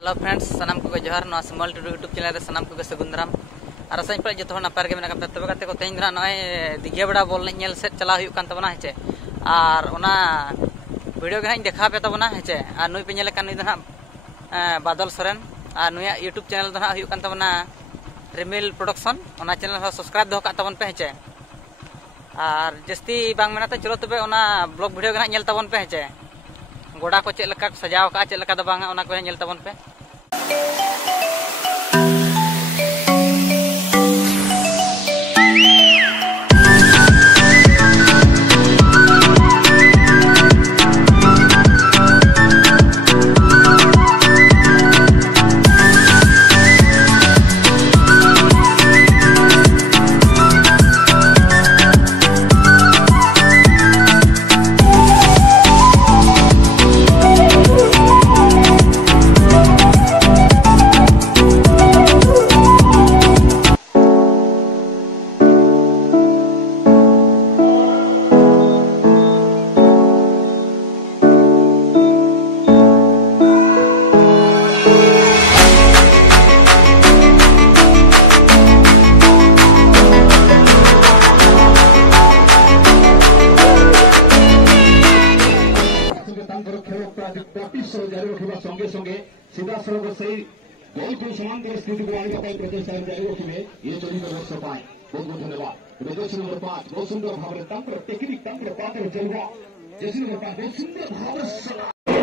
Hello friends सानाम को जोहार ना स्मॉल टू यूट्यूब चैनल रे सानाम को सगुन दाराम और आशा पे जो नपाय गे मेना तब गाते को तेज नय दिघिया बड़ा बॉल नेल से चला हुई कान तबना हेचे और ओना वीडियो गे देखा पे तबना हेचे और नुई पे नेल कान नुई दना बादल सोरेन और नुया यूट्यूब चैनल दना हुई कान तबना रिमिल प्रोडक्शन ओना चैनल हो सब्सक्राइब दो का तबन पे हेचे और जस्ती बांग मेना चलो तबे ओना ब्लॉग वीडियो गे नेल तबन पे हेचे गोड़ा को चेक लका सजाव का चेक लका द बांगा ओना को नेल तबन पे संगे संगे सीधा सड़क से गोल को समान स्थिति को आने का प्रचेषा जारी रखिए ये चलित वर्ष पाए बहुत बहुत धन्यवाद। विदेश नंबर 5 बहुत सुंदर भाव तंत्र टेक्निक तंत्र पात्र चलवा जैसे नंबर 5 बहुत सुंदर भाव